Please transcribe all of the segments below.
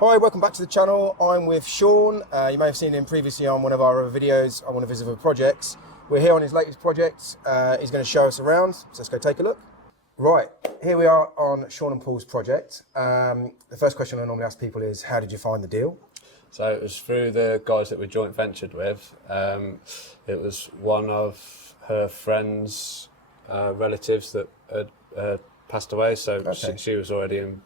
Hi, welcome back to the channel. I'm with Sean. You may have seen him previously on one of our other videos on one of his other projects. We're here on his latest project. He's going to show us around, so let's go take a look. Right, here we are on Sean and Paul's project. The first question I normally ask people is, how did you find the deal? So it was through the guys that we joint ventured with. It was one of her friends' relatives that had passed away, so Okay. she was already in.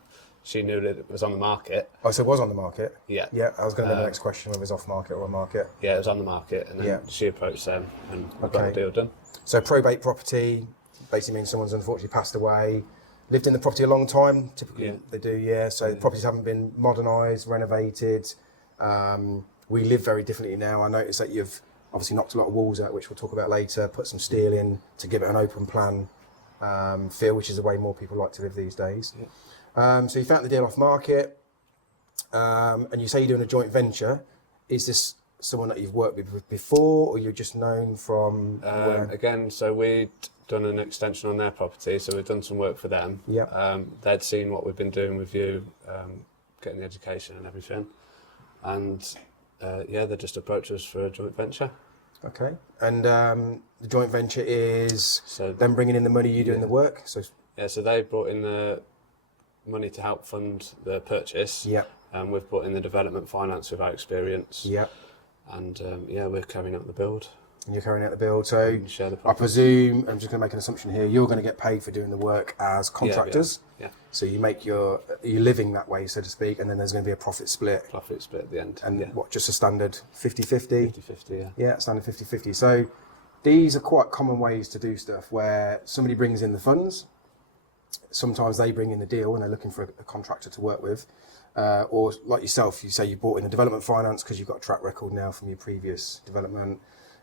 She knew that it was on the market. Oh, so it was on the market? Yeah. Yeah, I was going to be the next question, whether it was off market or on market. Yeah, it was on the market, and then she approached them and we got the deal done. So probate property basically means someone's unfortunately passed away, lived in the property a long time, typically they do, yeah. So properties haven't been modernised, renovated. We live very differently now. I noticed that you've obviously knocked a lot of walls out, which we'll talk about later, put some steel in to give it an open plan feel, which is the way more people like to live these days. Yeah. So you found the deal off market, and you say you're doing a joint venture. Is this someone that you've worked with before, or you're just known from Again, so we'd done an extension on their property, so we'd done some work for them. Yeah. They'd seen what we've been doing with you, getting the education and everything, and they just approached us for a joint venture. Okay. And the joint venture is them bringing in the money, you doing the work? So they brought in the money to help fund the purchase. Yeah. We've brought in the development finance with our experience. Yeah. And we're carrying out the build. And you're carrying out the build. So share the I presume, I'm just going to make an assumption here, you're going to get paid for doing the work as contractors. Yeah. So you make you're living that way, so to speak, and then there's going to be a profit split. Profit split at the end. And what, just a standard 50-50? 50-50, yeah. Yeah, standard 50-50. So these are quite common ways to do stuff where somebody brings in the funds. Sometimes they bring in the deal and they're looking for a contractor to work with. Or like yourself, you say you bought in the development finance because you've got a track record now from your previous development.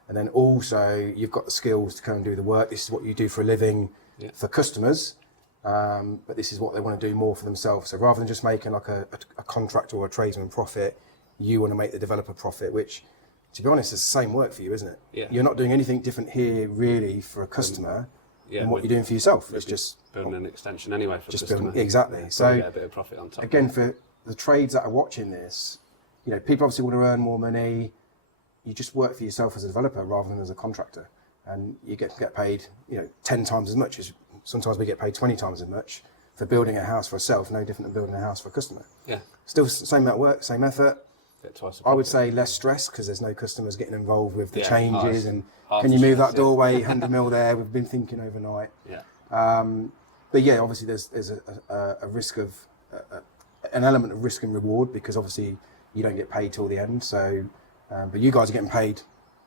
And then also you've got the skills to come and do the work. This is what you do for a living for customers. But this is what they want to do more for themselves. So rather than just making like a contractor or a tradesman profit, you want to make the developer profit, which, to be honest, is the same work for you, isn't it? Yeah. You're not doing anything different here really for a customer than what you're doing for yourself. It's just building an extension anyway for just the customer. Exactly. So get a bit of profit on top. Again, for the trades that are watching this, people obviously want to earn more money. You just work for yourself as a developer rather than as a contractor, and you get paid 10 times as much as sometimes we get paid 20 times as much for building a house for ourselves. No different than building a house for a customer. Yeah. Still same amount of work, same effort. Get twice the I would profit. say less stress because there's no customers getting involved with the Yeah, changes and half can you the move stress, that doorway, 100 mil there. We've been thinking overnight. Yeah. But yeah, obviously there's a risk of an element of risk and reward because obviously you don't get paid till the end. So, but you guys are getting paid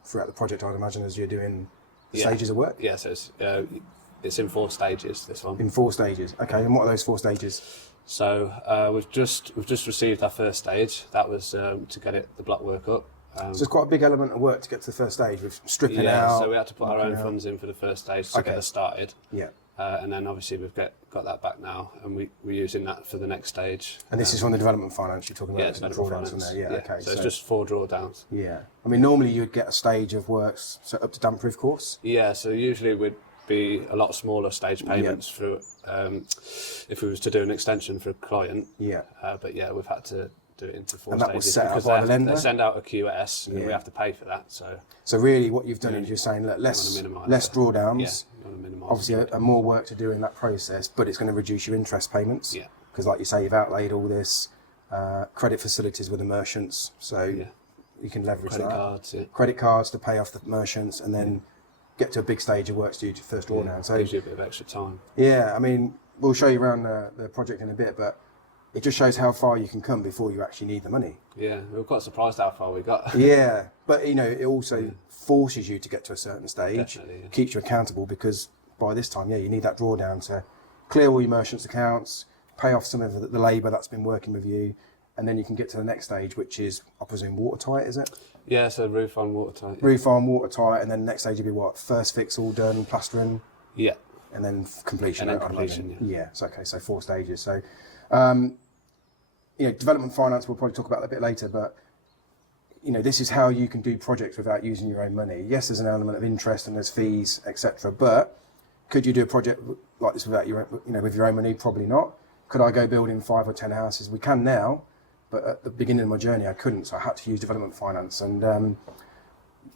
throughout the project, I'd imagine, as you're doing the stages of work. Yeah, so it's in 4 stages. This one. In 4 stages. Okay, and what are those 4 stages? So we've just received our first stage. That was to get the block work up. So it's quite a big element of work to get to the first stage with stripping out. So we had to put our own funds in for the first stage to get us started. Yeah. And then obviously we've got that back now, and we're using that for the next stage. And this is from the development finance you're talking about? Yeah, it's development finance. From there. Yeah, okay. So it's just 4 drawdowns. Yeah. I mean, normally you'd get a stage of works, so up to damp-proof course? Yeah, so usually we'd be a lot smaller stage payments for if we was to do an extension for a client. Yeah. But yeah, we've had to do it into 4 and stages. that was set up by the lender? They send out a QS and we have to pay for that. So really what you've done is you're saying, look, less drawdowns. Yeah, you want to minimise. Obviously, more work to do in that process, but it's going to reduce your interest payments. Yeah. Because, like you say, you've outlaid all this credit facilities with the merchants, so you can leverage credit cards to pay off the merchants, and then get to a big stage of works due to first drawdown. So gives you a bit of extra time. Yeah, I mean, we'll show you around the project in a bit, but it just shows how far you can come before you actually need the money. Yeah, we were quite surprised how far we got. Yeah, but it also forces you to get to a certain stage, keeps you accountable because by this time, you need that drawdown to clear all your merchants' accounts, pay off some of the labour that's been working with you, and then you can get to the next stage, which is, I presume, watertight, is it? Yeah, so roof on, watertight. Yeah. Roof on, watertight, and then the next stage will be what? First fix all done, plastering? Yeah. And then completion? And then completion, yeah. So, okay, so 4 stages. So, development finance, we'll probably talk about that a bit later, but this is how you can do projects without using your own money. Yes, there's an element of interest and there's fees, etc. But could you do a project like this without with your own money? Probably not. Could I go building 5 or 10 houses? We can now, but at the beginning of my journey, I couldn't, so I had to use development finance. And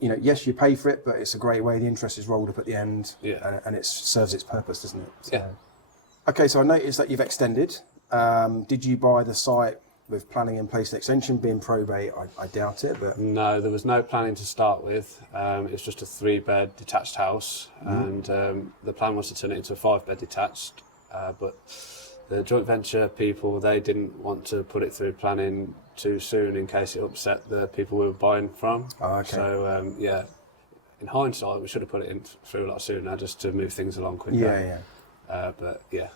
you know, yes, you pay for it, but it's a great way. The interest is rolled up at the end, and it serves its purpose, doesn't it? So. Yeah. Okay, so I noticed that you've extended. Did you buy the site with planning in place and extension being probate? I doubt it, but No, there was no planning to start with. It was just a 3-bed detached house, and the plan was to turn it into a 5-bed detached. But the joint venture people, they didn't want to put it through planning too soon in case it upset the people we were buying from. Oh, okay. So yeah, in hindsight, we should have put it in through a lot sooner just to move things along quicker. Yeah. But yeah,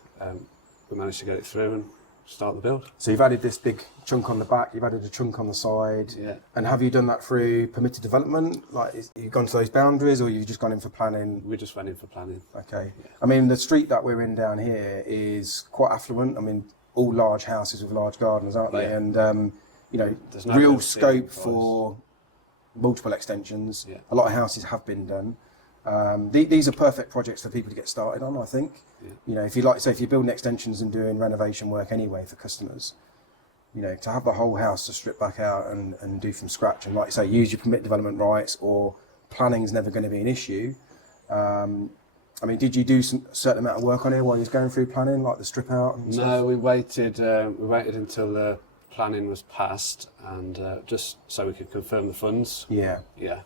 we managed to get it through and start the build. So you've added this big chunk on the back, you've added a chunk on the side. Yeah. And have you done that through permitted development? Like, you've gone to those boundaries, or you've just gone in for planning? We just went in for planning. Okay. Yeah. I mean, the street that we're in down here is quite affluent. I mean, all large houses with large gardens, aren't they? Yeah. And, you know, There's no real real scope ceiling for multiple extensions. Yeah. A lot of houses have been done. These are perfect projects for people to get started on, I think. Yeah. You know, if you like, say, if you're building extensions and doing renovation work anyway for customers, you know, to have the whole house to strip back out and do from scratch, and like you say, use your permit development rights, or planning's never going to be an issue. I mean, did you do some certain amount of work on it while you was going through planning, like the strip out and stuff? No, we waited until the planning was passed, and just so we could confirm the funds. Yeah. Yeah.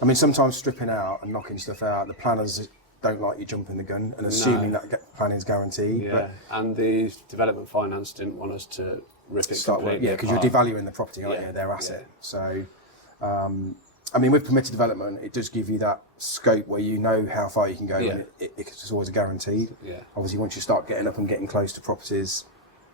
I mean, sometimes stripping out and knocking stuff out, the planners don't like you jumping the gun and assuming that planning's guaranteed. Yeah, and the development finance didn't want us to rip it completely because you're apart. devaluing the property, aren't Yeah, you, their asset. yeah. So, I mean, with permitted development, it does give you that scope where you know how far you can go, Yeah. and it's always guaranteed. Yeah. Obviously, once you start getting up and getting close to properties,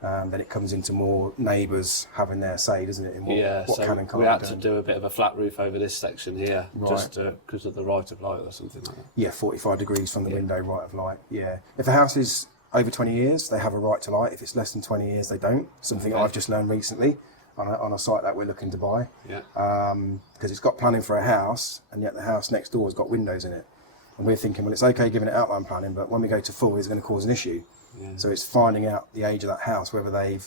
then it comes into more neighbours having their say, doesn't it, in what so can and can't we had be to done. do a bit of a flat roof over this section here, Right. just because of the right of light or something like that. Yeah, 45 degrees from the window, right of light. Yeah. If a house is over 20 years, they have a right to light. If it's less than 20 years, they don't. Something Okay. I've just learned recently on a site that we're looking to buy. Yeah. Because it's got planning for a house, and yet the house next door has got windows in it. And we're thinking, well, it's okay giving it outline planning, but when we go to full, it's going to cause an issue. Yeah. So it's finding out the age of that house, whether they've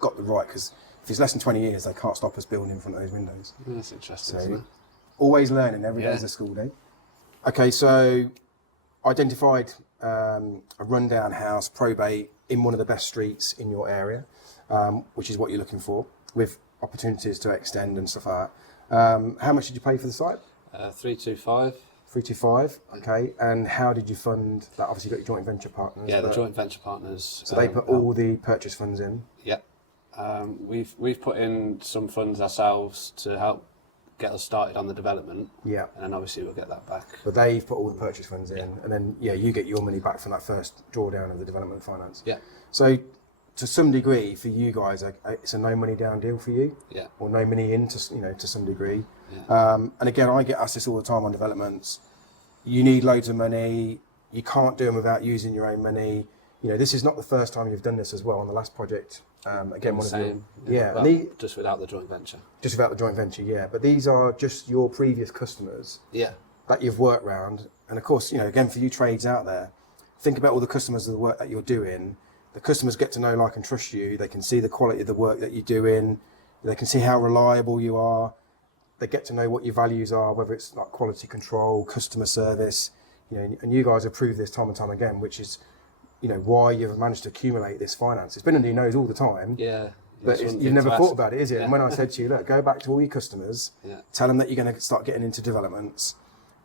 got the right, because if it's less than 20 years, they can't stop us building in front of those windows. That's interesting, So, isn't it? always learning, every day is a school day. Okay, so identified a rundown house, probate, in one of the best streets in your area, which is what you're looking for, with opportunities to extend and stuff like that. How much did you pay for the site? 325. 325, okay. And how did you fund that? Obviously, you got your joint venture partners. Yeah, the but- joint venture partners. So they put all the purchase funds in. Yeah. We've put in some funds ourselves to help get us started on the development, Yeah. and then obviously we'll get that back. But they've put all the purchase funds in, and then you get your money back from that first drawdown of the development finance. Yeah. So, to some degree, for you guys, it's a no money down deal for you, Yeah. or no money in, to some degree. Yeah. And again, I get asked this all the time on developments. You need loads of money. You can't do them without using your own money. You know, this is not the first time you've done this as well on the last project. Again, one of your, Same. yeah, Well, and just without the joint venture. just about the joint venture, yeah. But these are just your previous customers Yeah. that you've worked around. And of course, again, for you trades out there, think about all the customers of the work that you're doing. The customers get to know, like, and trust you. They can see the quality of the work that you're doing. They can see how reliable you are. They get to know what your values are, whether it's like quality control, customer service, and you guys have proved this time and time again, which is, why you've managed to accumulate this finance. It's been under your nose all the time. Yeah. But It's one you've thing never to thought ask. about it, is it? Yeah. And when I said to you, look, go back to all your customers, Yeah. tell them that you're going to start getting into developments,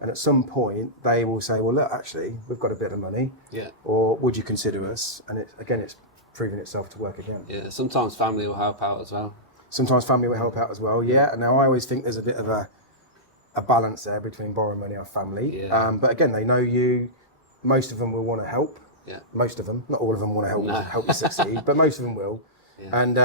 and at some point they will say, well, look, actually, we've got a bit of money, Yeah. or would you consider us? And it's proving itself to work again. Yeah. Sometimes family will help out as well. Sometimes family will help out as well, yeah. And now I always think there's a bit of a balance there between borrowing money off family. Yeah. But again, they know you. Most of them will want to help. Yeah. Most of them, not all of them want to help No. help you succeed, but most of them will. Yeah. And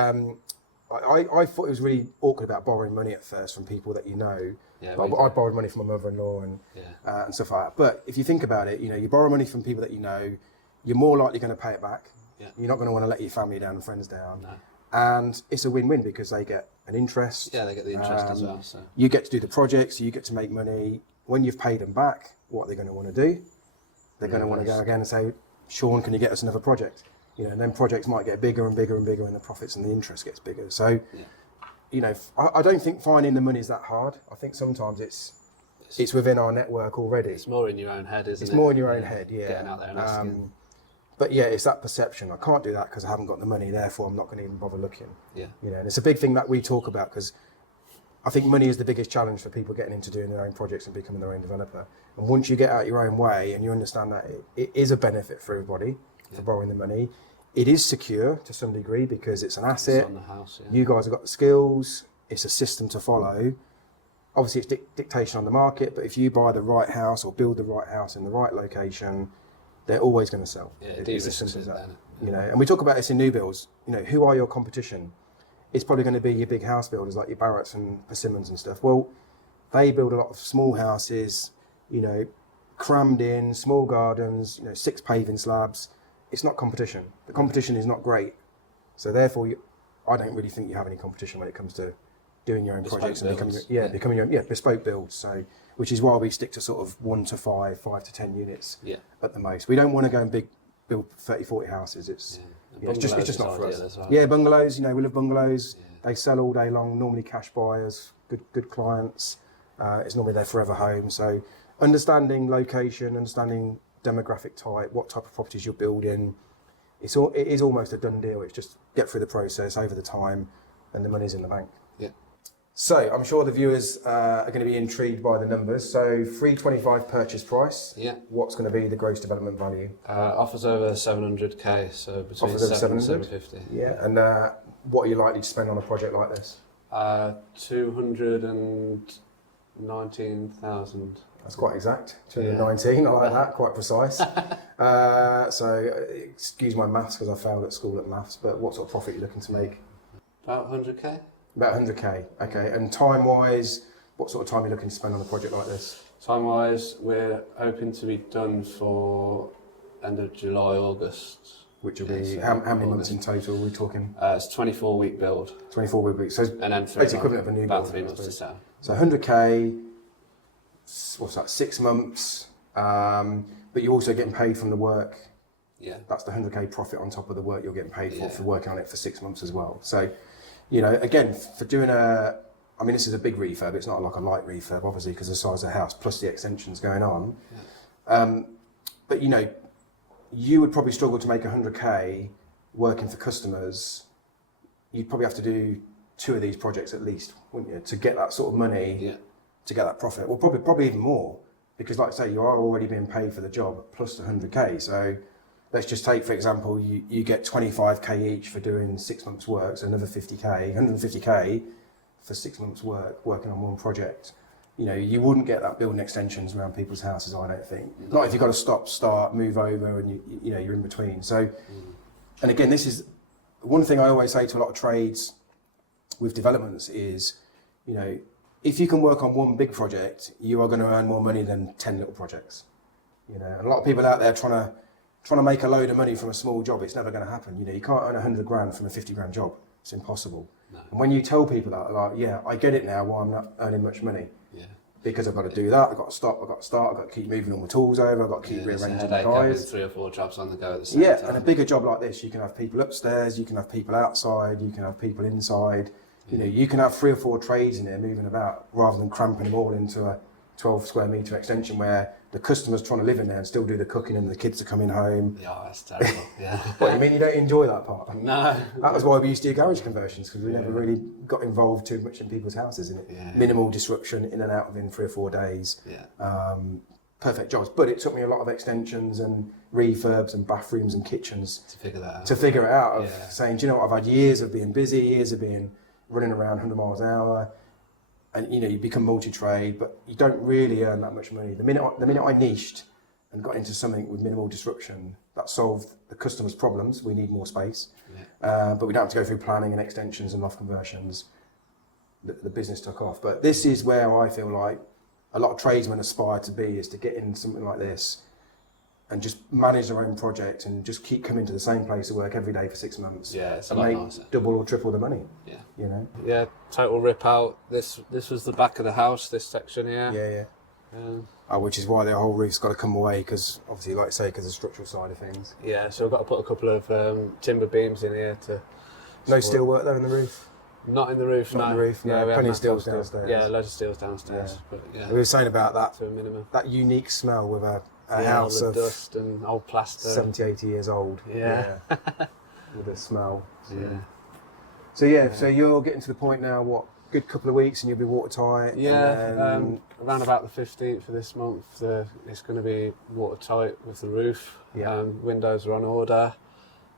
I thought it was really awkward about borrowing money at first from people that you know. Yeah, But we I do. borrowed money from my mother-in-law Yeah. and stuff like that. But if you think about it, you borrow money from people that you know, you're more likely going to pay it back. Yeah. You're not going to want to let your family down and friends down. No. And it's a win-win because they get an interest. Yeah, they get the interest as well. So. You get to do the projects, you get to make money. When you've paid them back, what are they going to want to do? They're going to want to go again and say, Sean, can you get us another project? And then projects might get bigger and bigger and bigger, and the profits and the interest gets bigger. So Yeah. you know, I don't think finding the money is that hard. I think sometimes it's within our network already. It's more in your own head, isn't it? It's more in your own head, yeah. Getting out there and asking. But yeah, it's that perception. I can't do that because I haven't got the money, therefore I'm not going to even bother looking. Yeah. You know, and it's a big thing that we talk about because I think money is the biggest challenge for people getting into doing their own projects and becoming their own developer. And once you get out your own way and you understand that it is a benefit for everybody for borrowing the money, it is secure to some degree because it's an asset. It's on the house, yeah. You guys have got the skills. It's a system to follow. Obviously, it's dictation on the market, but if you buy the right house or build the right house in the right location, they're always going to sell. Yeah, it's as simple as that. then. You know, and we talk about this in new builds. You know, who are your competition? It's probably going to be your big house builders like your Barratts and Persimmons and stuff. Well, they build a lot of small houses, you know, crammed in, small gardens, you know, 6 paving slabs. It's not competition. The competition is not great. So therefore, I don't really think you have any competition when it comes to doing your own Bespoke projects and builds. becoming your own, bespoke builds. So, which is why we stick to sort of 1 to 5, 5 to 10 units at the most. We don't want to go and build 30, 40 houses. It's just not for us. Well. Yeah, bungalows. You know, we love bungalows. Yeah. They sell all day long. Normally cash buyers, good clients. It's normally their forever home. So, understanding location, understanding demographic type, what type of properties you're building, it is almost a done deal. It's just get through the process over the time, and the money's in the bank. Yeah. So I'm sure the viewers are going to be intrigued by the numbers. So 325 purchase price. Yeah. What's going to be the gross development value? Offers over 700k, so between Offers over 700 and 700? 750. Yeah. And what are you likely to spend on a project like this? 219,000. That's quite exact. 219. I like that. Quite precise. So excuse my maths because I failed at school at maths. But what sort of profit are you looking to make? About 100k. About 100k. Okay. And time-wise, what sort of time are you looking to spend on a project like this? Time-wise, we're hoping to be done for end of July, August. Which will be how many months in total are we talking? It's 24-week build. 24 weeks. So and then basically equivalent of a new about build. 3 months to sell. So 100k. What's that? 6 months. But you're also getting paid from the work. Yeah. That's the 100k profit on top of the work you're getting paid for working on it for 6 months as well. So, you know, again, for doing this is a big refurb. It's not like a light refurb, obviously, because of the size of the house plus the extensions going on. Yeah. But you know, you would probably struggle to make 100k working for customers. You'd probably have to do 2 of these projects at least, wouldn't you, to get that sort of money. Yeah. To get that profit. Well, probably even more, because like I say, you are already being paid for the job plus the 100k. So let's just take, for example, you get 25k each for doing 6 months work, so another 50k, 150k for 6 months work, working on one project. You know, you wouldn't get that building extensions around people's houses, I don't think. Not if you've got to stop, start, move over, and you know, you're in between. So, and again, this is one thing I always say to a lot of trades with developments is, you know, if you can work on one big project, you are going to earn more money than 10 little projects. You know, and a lot of people out there trying to make a load of money from a small job. It's never going to happen. You know, you can't earn 100 grand from a 50 grand job. It's impossible. No. And when you tell people that, like, yeah, I get it now why I'm not earning much money. Yeah. Because I've got to do that, I've got to stop, I've got to start, I've got to keep moving all my tools over, I've got to keep rearranging the guys. 3 or 4 jobs on the go at the same time. And a bigger job like this, you can have people upstairs, you can have people outside, you can have people inside. You know, you can have 3 or 4 trades in there moving about rather than cramping them all into a 12 square metre extension where the customer's trying to live in there and still do the cooking and the kids are coming home. Yeah, that's terrible. Yeah. What, you mean you don't enjoy that part? No. That was why we used to do garage conversions, because we never really got involved too much in people's houses, in it. Yeah. Minimal disruption, in and out within 3 or 4 days. Yeah. Perfect jobs. But it took me a lot of extensions and refurbs and bathrooms and kitchens to figure that out. To figure it out, of saying, do you know what, I've had years of being busy, years of being running around 100 miles an hour, and you know, you become multi-trade, but you don't really earn that much money. The minute I niched and got into something with minimal disruption, that solved the customer's problems. We need more space, but we don't have to go through planning and extensions and loft conversions. The business took off. But this is where I feel like a lot of tradesmen aspire to be, is to get in something like this and just manage their own project and just keep coming to the same place to work every day for 6 months. Yeah, it's a and lot make nicer. Double or triple the money. Yeah. You know? Yeah, total rip out. This was the back of the house, this section here. Yeah. Which is why the whole roof's got to come away, because obviously, like I say, because of the structural side of things. Yeah, so we've got to put a couple of timber beams in here to... No steel work though in the roof? Not in the roof, Not no. in the roof, no. Yeah, we have Plenty of massive steels steel. downstairs. Yeah, loads of steels downstairs. Yeah. But yeah, We were saying about that, to a minimum. that unique smell with a Yeah, house all the of dust and old plaster. 70, 80 years old. Yeah. With the smell. So. Yeah. So yeah, so you're getting to the point now, what, good couple of weeks and you'll be watertight? Yeah, and then, around about the 15th of this month, it's going to be watertight with the roof. Yeah. Windows are on order.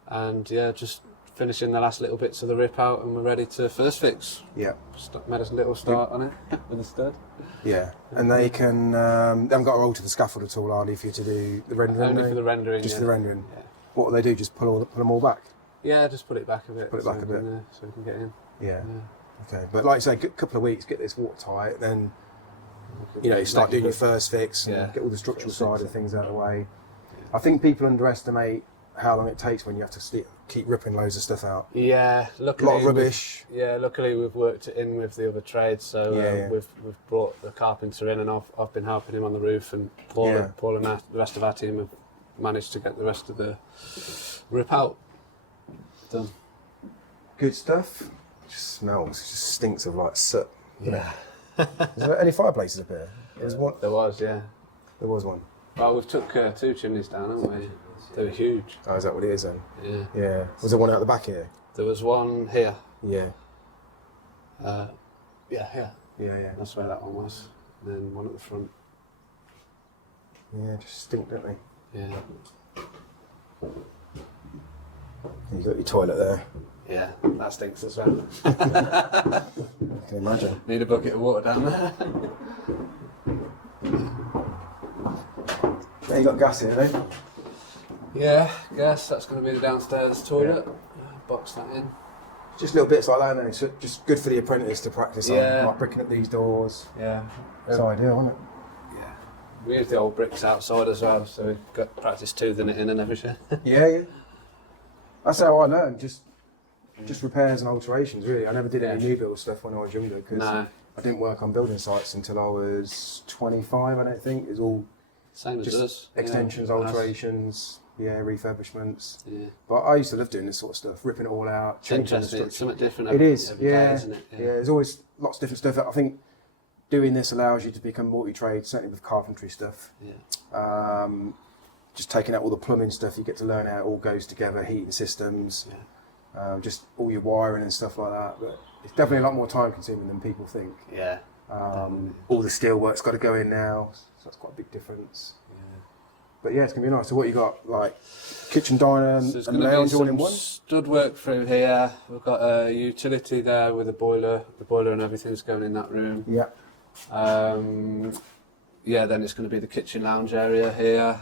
And yeah, just finishing the last little bits of the rip out and we're ready to first fix. yeah. Made us a little start on it with a stud. Yeah, and they can, they haven't got to alter the scaffold at all, are they, for you to do the rendering? Only for the rendering. Just yeah. the rendering? Yeah. What do they do, just put them all back? Yeah, just put it back a bit. Put it back a bit. So we can get in. Yeah. Okay, but like you say, a couple of weeks, get this watertight, then, you start doing your first fix and get all the structural side of things out of the way. I think people underestimate how long it takes when you have to keep ripping loads of stuff out. Yeah, A luckily. lot of rubbish. Luckily we've worked it in with the other trades, so Yeah. we've brought the carpenter in, and I've been helping him on the roof, and Paul and the rest of our team have managed to get the rest of the rip out done. Good stuff. It just smells, it just stinks of like soot. Yeah, Is there any fireplaces up here? There's one. there was. Yeah, There was one. well, we've took 2 chimneys down, haven't we? They were huge. Oh, is that what it is then? Yeah, Yeah. Was there one out the back here? there was one here. Yeah. Yeah, Yeah, yeah. that's where that one was. And then one at the front. Yeah, just stink, don't they? Yeah, You've got your toilet there. yeah, that stinks as well. I can imagine. Need a bucket of water down there. Yeah, you got gas here, then? Yeah, gas, that's going to be the downstairs toilet. Box that in. Just little bits like that, then. It's just good for the apprentice to practice Yeah. on, like bricking up these doors. Yeah. It's ideal, isn't it? Yeah. We use the old bricks outside as well, so we've got practice toothing it in and everything. Yeah, yeah. That's how I learned. Just repairs and alterations, really. I never did any Yeah. new build stuff when I was younger because No. I didn't work on building sites until I was 25. I don't think it was all Same as just us. extensions, Yeah. alterations, refurbishments. Yeah. But I used to love doing this sort of stuff, ripping it all out, It's changing the interesting. structure. It's something different It every, is, every day, isn't it? Yeah, there's always lots of different stuff. I think doing this allows you to become multi-trade, certainly with carpentry stuff. Yeah. Just taking out all the plumbing stuff, you get to learn how it all goes together, heating systems, just all your wiring and stuff like that. But it's definitely a lot more time consuming than people think. Yeah. All the steel work's got to go in now, so that's quite a big difference. But yeah, it's going to be nice. So what you got, like kitchen, diner So there's and going to be lounge all in some one? stud work through here. We've got a utility there with a boiler. The boiler and everything's going in that room. Yeah. Then it's going to be the kitchen lounge area here.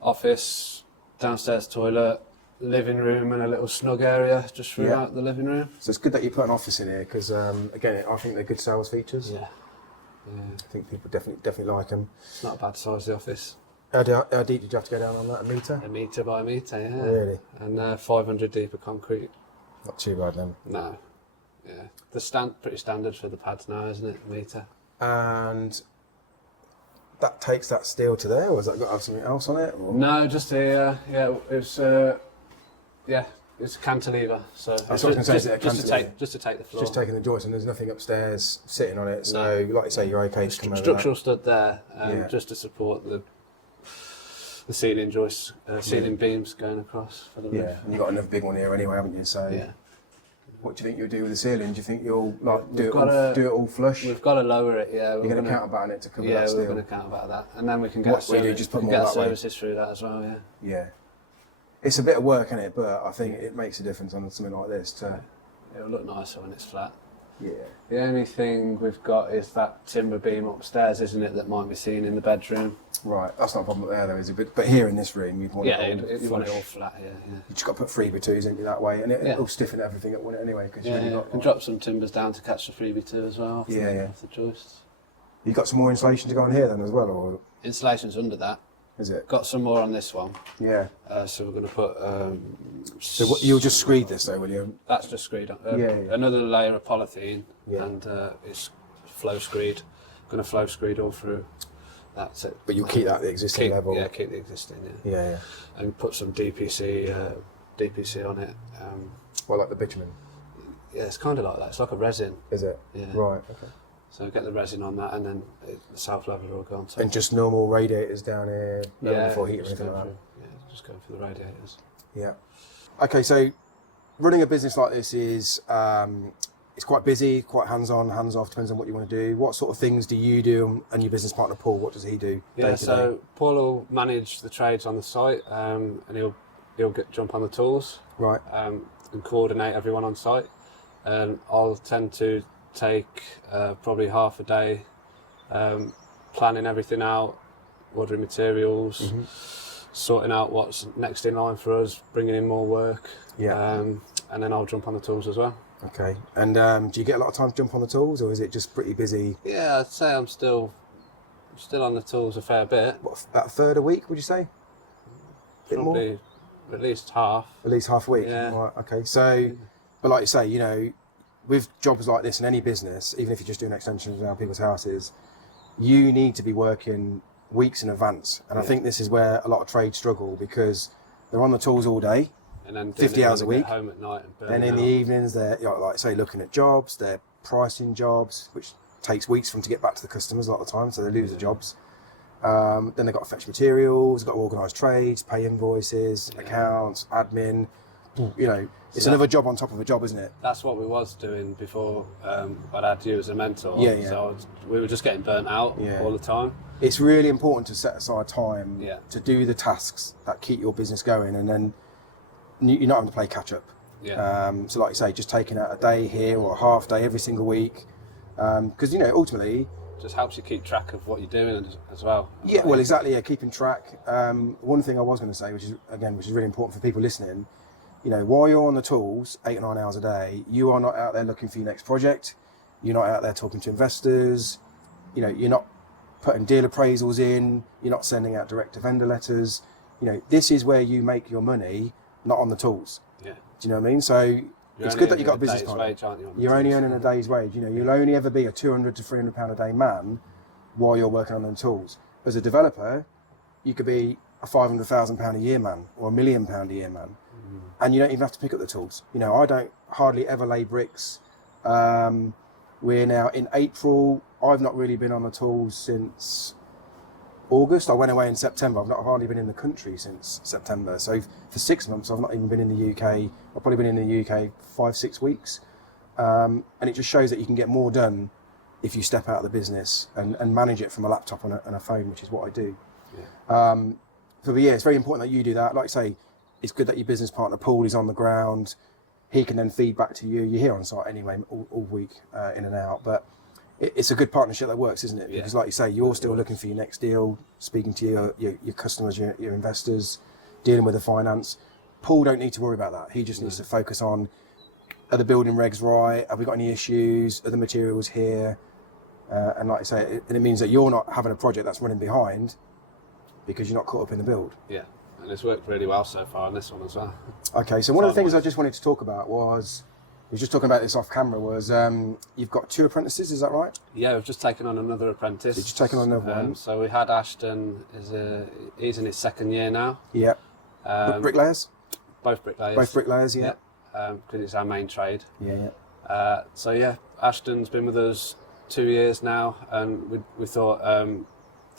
Office, downstairs toilet, living room and a little snug area just throughout the living room. So it's good that you put an office in here because, again, I think they're good sales features. Yeah. I think people definitely like them. It's not a bad size, the office. How deep did you have to go down on that? A metre? A metre by a metre, yeah. Really? And 500 deep of concrete. Not too bad then. No. Yeah. Pretty standard for the pads now, isn't it? A metre. And that takes that steel to there, or has that got to have something else on it? Or? No, just a, it's a cantilever. So That's what I was going to say, is it a cantilever? just to take the floor. Just taking the joist, and there's nothing upstairs sitting on it, so like you say, you're okay to come over Structural that. stud there, just to support the ceiling joists, ceiling beams going across for the roof. Yeah, and you've got another big one here anyway, haven't you? So Yeah. what do you think you'll do with the ceiling? Do you think you'll like do We've it all flush? We've got to lower it, yeah. You're going to counterbatten it to cover that Yeah, steel? we're going to counterbatten that, and then we can get What we do, just put more that way? services through that as well. Yeah. Yeah. It's a bit of work, isn't it? But I think it makes a difference on something like this too. It'll look nicer when it's flat. Yeah. The only thing we've got is that timber beam upstairs, isn't it, that might be seen in the bedroom. Right, that's not a problem there though, is it? But here in this room, you'd want Yeah, it all you want it flush. all flat, yeah. You just got to put 3x2s into that way, and it'll stiffen everything up, won't it, anyway? Because Yeah, you've you got can drop some timbers down to catch the 3x2 as well. Off the joists. You got some more insulation to go on here then as well, or Insulation's under that. is it? Got some more on this one. Yeah. So we're going to put... So you'll just screed this though, will you? That's just screed on. Yeah. Another layer of polythene, Yeah. and it's flow screed. Going to flow screed all through. That's it. But you'll keep that at the existing level. Yeah, keep the existing. Yeah. Yeah. And put some DPC on it. Well, like the bitumen. Yeah, it's kind of like that. It's like a resin. Is it? Yeah. Right. Okay. So get the resin on that, and then the self leveler will go on top. And just normal radiators down here, no yeah, before heat or just anything go like that. through, yeah, just going for the radiators. Yeah. Okay, so running a business like this is it's quite busy, quite hands-on, hands-off, depends on what you want to do. What sort of things do you do, and your business partner Paul, what does he do day to so day? Paul will manage the trades on the site, and he'll jump on the tools, Right. and coordinate everyone on site. And I'll tend to take probably half a day planning everything out, ordering materials, sorting out what's next in line for us, bringing in more work. Yeah. And then I'll jump on the tools as well. Okay. And do you get a lot of time to jump on the tools, or is it just pretty busy? Yeah, I'd say I'm still on the tools a fair bit. What, about a third a week, would you say? Bit more? Probably at least half. At least half a week? Yeah. Right, okay. So, but like you say, you know, with jobs like this in any business, even if you're just doing extensions around people's houses, you need to be working weeks in advance. And I think this is where a lot of trades struggle, because they're on the tools all day, And then 50 hours a week. Get home at night and then in the evenings they're, you know, like say, looking at jobs, they're pricing jobs, which takes weeks for them to get back to the customers a lot of the time, so they lose the jobs. Then they've got to fetch materials, got to organise trades, pay invoices, accounts, admin. You know, it's another job on top of a job, isn't it? That's what we was doing before I'd had you as a mentor. Yeah, yeah. So we were just getting burnt out all the time. It's really important to set aside time Yeah. to do the tasks that keep your business going, and then you're not having to play catch up. Yeah. So like you say, just taking out a day here or a half day every single week, because you know, ultimately, Just helps you keep track of what you're doing as well. yeah, well, exactly, yeah, keeping track. One thing I was going to say, which is really important for people listening, you know, while you're on the tools 8 or 9 hours a day, you are not out there looking for your next project. You're not out there talking to investors. You know, you're not putting deal appraisals in. You're not sending out direct to vendor letters. You know, this is where you make your money, not on the tools. Yeah. Do you know what I mean? So it's good that you've got a business day's partner. wage, aren't you, on the You're only tools? earning a day's wage. You know, you'll only ever be a £200 to £300 a day man while you're working on them tools. As a developer, you could be a £500,000 a year man or £1 million a year man, and you don't even have to pick up the tools. You know, I don't hardly ever lay bricks. We're now in April. I've not really been on the tools since August. I went away in September. I've not hardly been in the country since September. So for 6 months, I've not even been in the UK. I've probably been in the UK 5-6 weeks. And it just shows that you can get more done if you step out of the business and manage it from a laptop and a phone, which is what I do. Yeah. But yeah, it's very important that you do that. Like I say, it's good that your business partner Paul is on the ground. He can then feed back to you. You're here on site anyway all week, in and out. But it's a good partnership that works, isn't it? Because like you say, you're still looking for your next deal, speaking to your customers, your investors, dealing with the finance. Paul don't need to worry about that. He just needs to focus on, are the building regs right? Have we got any issues? Are the materials here? And like I say, it means that you're not having a project that's running behind because you're not caught up in the build. Yeah. And it's worked really well so far on this one as well. Okay, so one of the things I just wanted to talk about was, we were just talking about this off camera, was you've got 2 apprentices, is that right? Yeah, we've just taken on another apprentice. You've just taken on another one? So we had Ashton, he's in his 2nd year now. Yeah. Bricklayers? Both bricklayers. Both bricklayers, yeah. Because it's our main trade. Yeah, yeah. So yeah, Ashton's been with us 2 years now, and we thought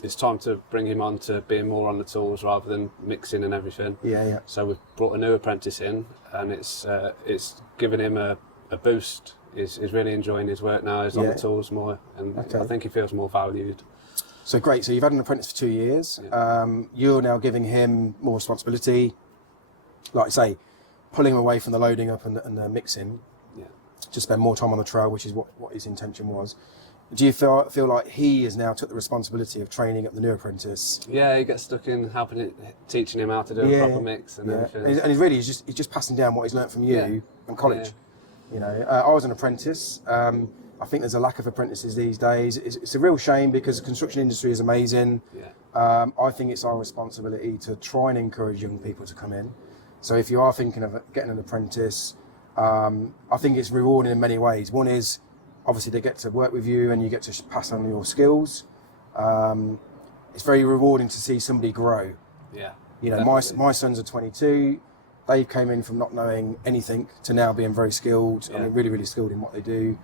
it's time to bring him on to being more on the tools rather than mixing and everything. Yeah, yeah. So we've brought a new apprentice in, and it's given him a boost. He's really enjoying his work now. He's on the tools more, and I think he feels more valued. So great. So you've had an apprentice for 2 years. Yeah. You're now giving him more responsibility. Like I say, pulling him away from the loading up and the mixing. Yeah. To spend more time on the trail, which is what his intention was. Do you feel like he has now took the responsibility of training up the new apprentice? Yeah, he gets stuck in teaching him how to do a proper mix and everything. And he's just passing down what he's learnt from you and college. Yeah. You know, I was an apprentice. I think there's a lack of apprentices these days. It's a real shame because the construction industry is amazing. Yeah. I think it's our responsibility to try and encourage young people to come in. So if you are thinking of getting an apprentice, I think it's rewarding in many ways. One is, obviously, they get to work with you and you get to pass on your skills. It's very rewarding to see somebody grow. Yeah. You know, my sons are 22. they came in from not knowing anything to now being very skilled. I mean, really, really skilled in what they do.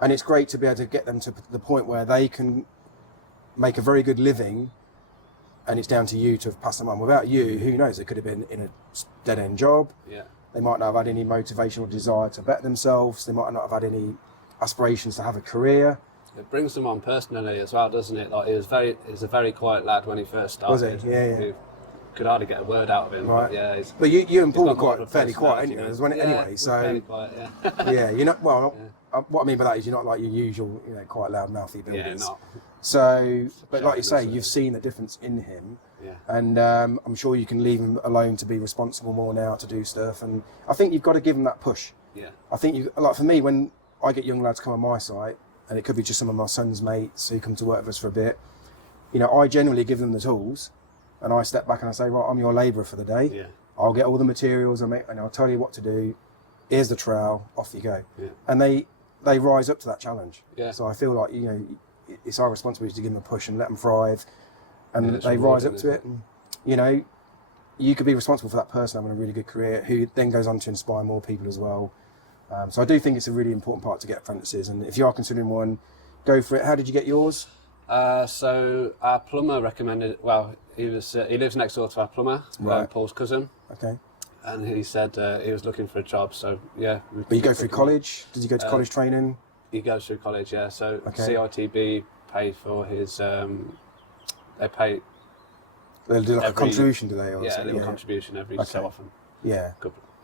And it's great to be able to get them to the point where they can make a very good living, and it's down to you to pass them on. Without you, who knows? It could have been in a dead-end job. Yeah. They might not have had any motivation or desire to better themselves. They might not have had any aspirations to have a career. It brings them on personally as well, doesn't it? Like he was a very quiet lad when he first started. Was he? Yeah. He could hardly get a word out of him. Right. But yeah. But you and Paul got are more quite of a fairly quiet, personality, aren't you? Anyway, so fairly quiet, yeah. yeah, you're not. Well, what I mean by that is you're not like your usual, quite loud mouthy builders. Yeah, not. So, but like you say, Isn't you've it? seen the difference in him. Yeah. And I'm sure you can leave him alone to be responsible more now to do stuff. And I think you've got to give him that push. Yeah. I think like for me, when I get young lads come on my site, and it could be just some of my son's mates who come to work with us for a bit, I generally give them the tools, and I step back and I say, right, I'm your labourer for the day. Yeah. I'll get all the materials and I'll tell you what to do. Here's the trowel, off you go. Yeah. And they rise up to that challenge. Yeah. So I feel like it's our responsibility to give them a push and let them thrive, and Yeah, it's they rise up rewarding, to it. And you could be responsible for that person having a really good career, who then goes on to inspire more people as well. So I do think it's a really important part to get apprentices, and if you are considering one, go for it. How did you get yours? So our plumber recommended. Well, he lives next door to our plumber, Right. Paul's cousin, Okay. and he said he was looking for a job. So yeah. But you go through college? Did you go to college training? He goes through college, yeah. So Okay. CITB paid for his. They pay. They'll do like a every- contribution, do they? Or Yeah, a something? little contribution every Okay. so often, Yeah.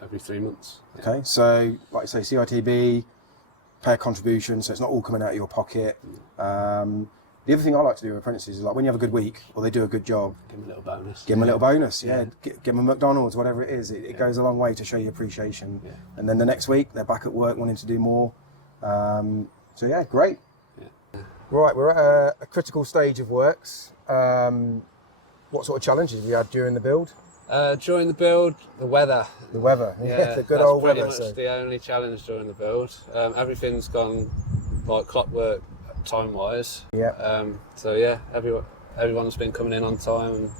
every 3 months. Yeah. Okay. So, like I say, CITB, pay a contribution, so it's not all coming out of your pocket. The other thing I like to do with apprentices is like when you have a good week or they do a good job, Give him a little bonus. give them a little bonus. Yeah. Yeah. Give them a McDonald's, whatever it is. It goes a long way to show your appreciation. Yeah. And then the next week they're back at work wanting to do more. So yeah, great. Yeah. Right, we're at a critical stage of works. What sort of challenges have you had during the build? During the build, the weather. The weather, Yeah, the good that's old pretty weather. much So. the only challenge during the build. Everything's gone like clockwork time-wise. Yeah. So yeah, everyone's been coming in on time. And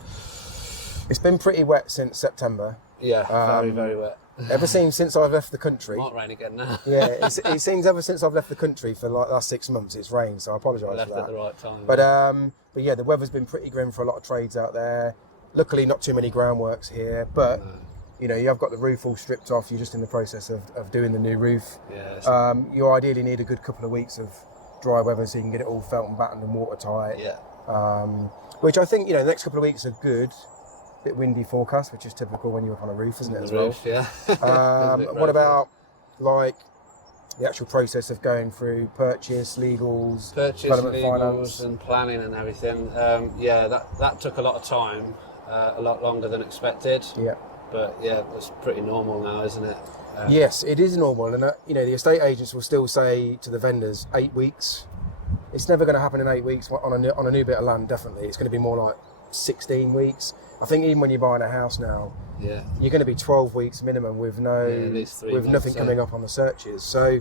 It's been pretty wet since September. yeah, very wet. Ever since I've left the country. Might rain again now. Yeah, it seems ever since I've left the country for like the last 6 months, it's rained. So I apologise Left for at that. the right time. But yeah, the weather's been pretty grim for a lot of trades out there. Luckily, not too many groundworks here, but you have got the roof all stripped off. You're just in the process of doing the new roof. yeah, You ideally need a good couple of weeks of dry weather so you can get it all felt and battened and watertight. yeah. Which I think the next couple of weeks are good. Bit windy forecast, which is typical when you're up on a roof, isn't it, as The roof, yeah. well? It's a bit What rough, about like the actual process of going through purchase, legals, purchase, development legals, finance? and planning and everything? Yeah, that took a lot of time, a lot longer than expected. Yeah. But yeah, it's pretty normal now, isn't it? Yes, it is normal, and the estate agents will still say to the vendors 8 weeks. It's never going to happen in 8 weeks on a new bit of land. Definitely, it's going to be more like 16 weeks. I think even when you're buying a house now, Yeah. you're going to be 12 weeks minimum with at least 3 with months, nothing yeah. coming up on the searches. So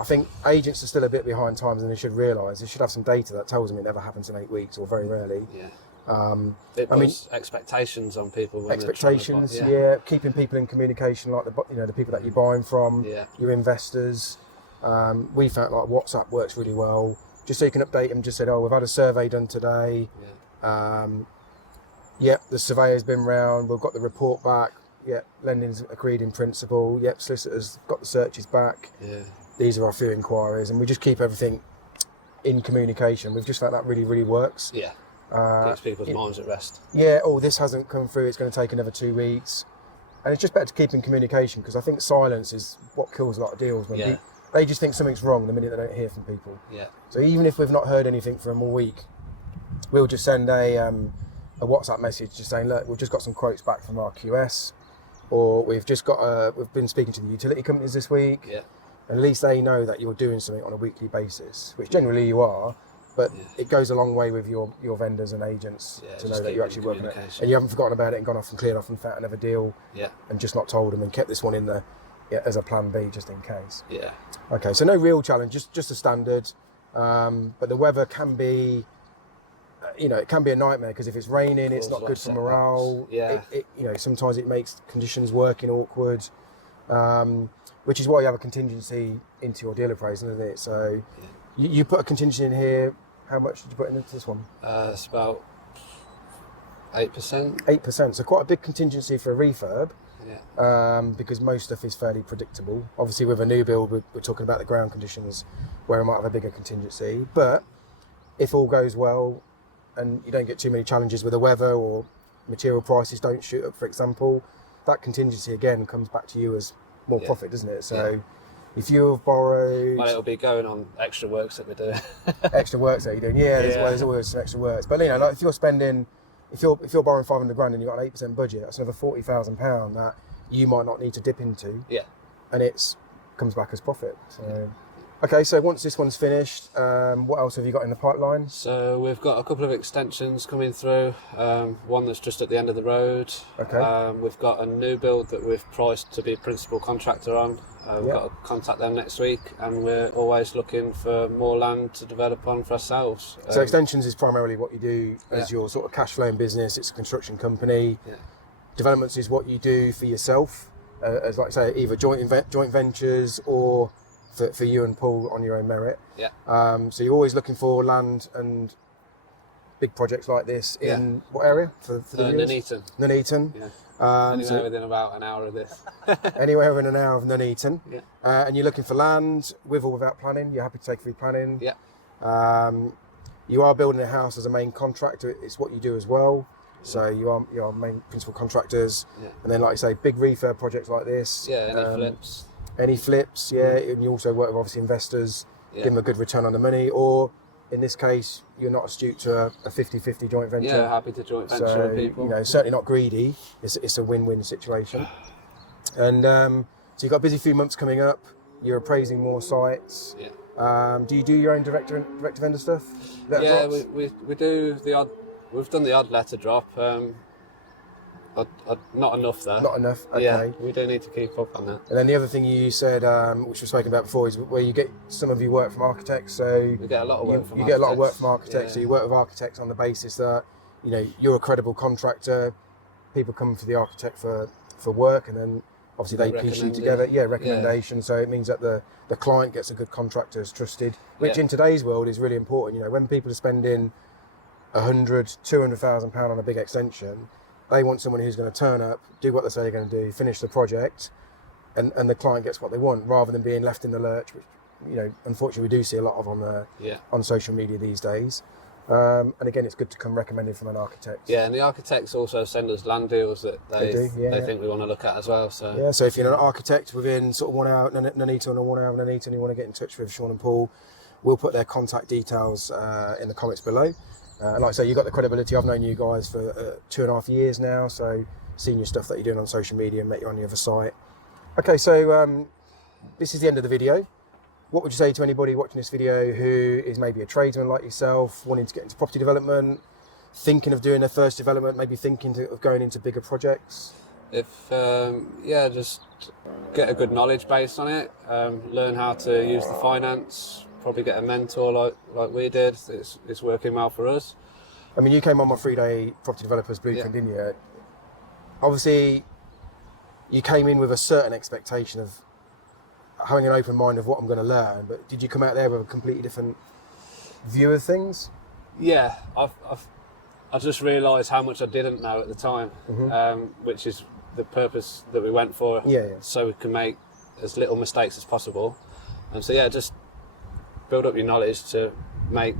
I think agents are still a bit behind times, and they should realise they should have some data that tells them it never happens in 8 weeks or very rarely. Yeah. I It mean- puts expectations on people. When Expectations, they're trying to buy, yeah, keeping people in communication, like the people that you're buying from, Yeah. your investors. We found like WhatsApp works really well, just so you can update them. Just said, oh, we've had a survey done today. Yeah. Yep, the surveyor's been round. We've got the report back. Yep, lending's agreed in principle. Yep, solicitors got the searches back. Yeah. These are our few inquiries, and we just keep everything in communication. We've just found that really, really works. Yeah. Uh, Keeps people's minds at rest. yeah, oh, this hasn't come through, it's going to take another 2 weeks. And it's just better to keep in communication, because I think silence is what kills a lot of deals. When Yeah. they just think something's wrong the minute they don't hear from people. Yeah. So even if we've not heard anything for them all week, we'll just send a WhatsApp message just saying, look, we've just got some quotes back from our QS, or we've been speaking to the utility companies this week. Yeah. At least they know that you're doing something on a weekly basis, which generally you are. But it goes a long way with your vendors and agents Yeah, to just know that keep you're in actually working it, communication. and you haven't forgotten about it and gone off and cleared off and found another deal Yeah. and just not told them and kept this one in as a plan B just in case. Yeah. Okay, so no real challenge, just a standard. But the weather can be it can be a nightmare because if it's raining, it's not good for morale. Yeah. Sometimes it makes conditions working awkward, which is why you have a contingency into your deal appraisal, isn't it? So you put a contingency in here. How much did you put into this one? It's about 8%. 8%. So quite a big contingency for a refurb. Yeah. Because most stuff is fairly predictable. Obviously, with a new build, we're talking about the ground conditions where it might have a bigger contingency. But if all goes well and you don't get too many challenges with the weather or material prices don't shoot up, for example, that contingency again comes back to you as more profit, doesn't it? So if you've borrowed... Well, it'll be going on extra works that we're doing. Extra works that you're doing. Yeah, there's always some extra works. But, like if you're spending... If you're borrowing 500 grand and you've got an 8% budget, that's another £40,000 that you might not need to dip into. Yeah. And it comes back as profit. So, okay, so once this one's finished, what else have you got in the pipeline? So we've got a couple of extensions coming through. One that's just at the end of the road. Okay. We've got a new build that we've priced to be principal contractor on. We've got to contact them next week, and we're always looking for more land to develop on for ourselves. So extensions is primarily what you do as your sort of cash flowing business. It's a construction company. Yeah. Developments is what you do for yourself, as like I say, either joint ventures or for you and Paul on your own merit. Yeah. So you're always looking for land and big projects like this in what area for the Nuneaton. Nuneaton. Yeah. Anywhere within about an hour of this. Anywhere within an hour of Nuneaton. Yeah. And you're looking for land with or without planning. You're happy to take free planning. Yeah. You are building a house as a main contractor. It's what you do as well. So you are main principal contractors. Yeah. And then, like I say, big refurb projects like this. Yeah. Any flips. Yeah. And you also work with obviously investors. Give them a good return on the money, or in this case, you're not astute to a 50-50 joint venture. Yeah, happy to joint venture with people. Certainly not greedy. It's a win-win situation. And so you've got a busy few months coming up. You're appraising more sites. Yeah. Do you do your own direct vendor stuff? We do the odd. We've done the odd letter drop. Not enough though. Not enough. Okay. Yeah, we do need to keep up on that. And then the other thing you said, which we've spoken about before, is where you get some of you work from architects. So we get a lot of work from. You get a lot of work from architects. Yeah. So you work with architects on the basis that you're a credible contractor. People come for the architect for work, and then obviously they piece you together. Yeah, recommendation. Yeah. So it means that the client gets a good contractor, is trusted, which in today's world is really important. When people are spending £100,000-200,000 on a big extension, they want someone who's going to turn up, do what they say they're going to do, finish the project, and the client gets what they want, rather than being left in the lurch, which unfortunately we do see a lot of on social media these days. And again, it's good to come recommended from an architect. Yeah, and the architects also send us land deals that they think we want to look at as well. So yeah, so if you're an architect within sort of 1 hour Nuneaton or 1 hour of Nuneaton, and you want to get in touch with Sean and Paul, we'll put their contact details in the comments below. And like I say, you've got the credibility. I've known you guys for 2.5 years now, so seen your stuff that you're doing on social media and met you on the other site. Okay, so this is the end of the video. What would you say to anybody watching this video who is maybe a tradesman like yourself, wanting to get into property development, thinking of doing their first development, maybe thinking of going into bigger projects? Just get a good knowledge base on it, learn how to use the finance, probably get a mentor like we did. It's working well for us. I mean, you came on my 3-day property developers blueprint, didn't you? Obviously, you came in with a certain expectation of having an open mind of what I'm going to learn, but did you come out there with a completely different view of things? Yeah, I just realised how much I didn't know at the time, which is the purpose that we went for, so we can make as little mistakes as possible. And so just build up your knowledge to make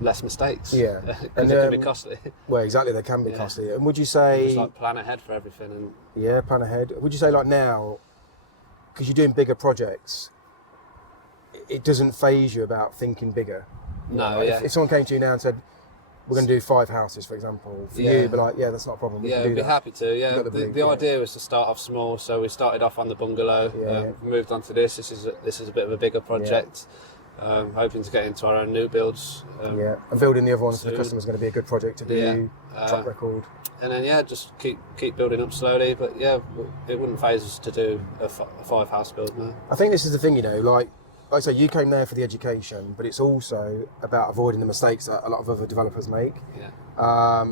less mistakes. Yeah, and it can be costly. Well, exactly, they can be costly. And would you say just plan ahead for everything? And plan ahead. Would you say now, because you're doing bigger projects, it doesn't phase you about thinking bigger? No. If someone came to you now and said, we're going to do 5 houses, for example, for you, you'd be like, that's not a problem. We'd be happy to. Yeah, the idea was to start off small, so we started off on the bungalow, moved on to this. This is a bit of a bigger project. Hoping to get into our own new builds. And building the other ones for the customer is going to be a good project to do. Track record. And then just keep building up slowly. But it wouldn't phase us to do a 5-house build now. I think this is the thing, like like I say, you came there for the education, but it's also about avoiding the mistakes that a lot of other developers make. Yeah.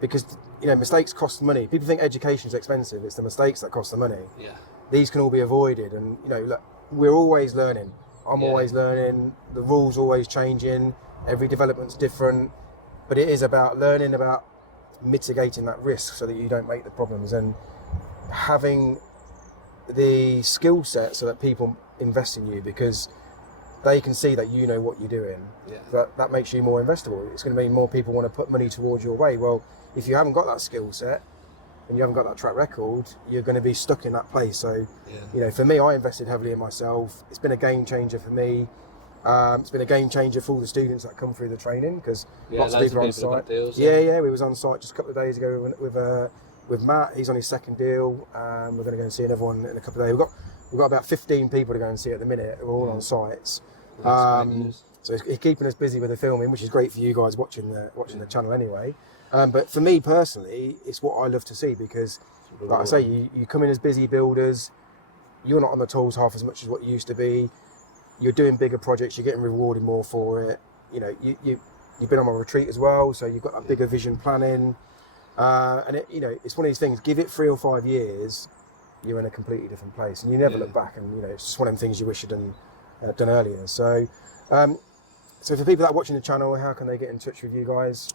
Because, you know, mistakes cost money. People think education is expensive. It's the mistakes that cost the money. Yeah. These can all be avoided. And, you know, look, we're always learning. I'm Yeah. always learning. The rules always changing. Every development's different. But it is about learning about mitigating that risk so that you don't make the problems, and having the skill set so that people invest in you because they can see that you know what you're doing. Yeah. That makes you more investable. It's going to mean more people want to put money towards your way. Well, if you haven't got that skill set and you haven't got that track record, you're going to be stuck in that place. So, Yeah. you know, for me, I invested heavily in myself. It's been a game changer for me. It's been a game changer for all the students that come through the training because lots of people are on have got site. deals, Yeah, we was on site just a couple of days ago with Matt. He's on his second deal. We're going to go and see another one in a couple of days. We've got about 15 people to go and see at the minute. We're all on sites. So it's keeping us busy with the filming, which is great for you guys watching the channel anyway. But for me personally, it's what I love to see because, like I say, you come in as busy builders. You're not on the tools half as much as what you used to be. You're doing bigger projects. You're getting rewarded more for it. You know, you've been on a retreat as well, so you've got that bigger vision planning. And it, you know, it's one of these things. Give it 3 or 5 years, you're in a completely different place, and you never look back. And you know, it's just one of them things you wish you'd done earlier. So, so for people that are watching the channel, how can they get in touch with you guys?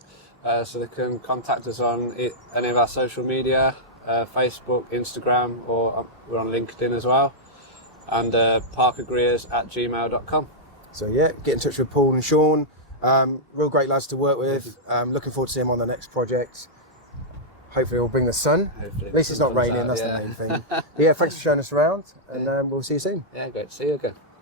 So they can contact us on any of our social media, Facebook, Instagram, or we're on LinkedIn as well, and parkergreers@gmail.com. So yeah, get in touch with Paul and Sean. Real great lads to work with. Looking forward to seeing them on the next project. Hopefully we'll bring the sun. Hopefully At least it's not raining, that's the main thing. But yeah, thanks for showing us around, and we'll see you soon. Yeah, great to see you again.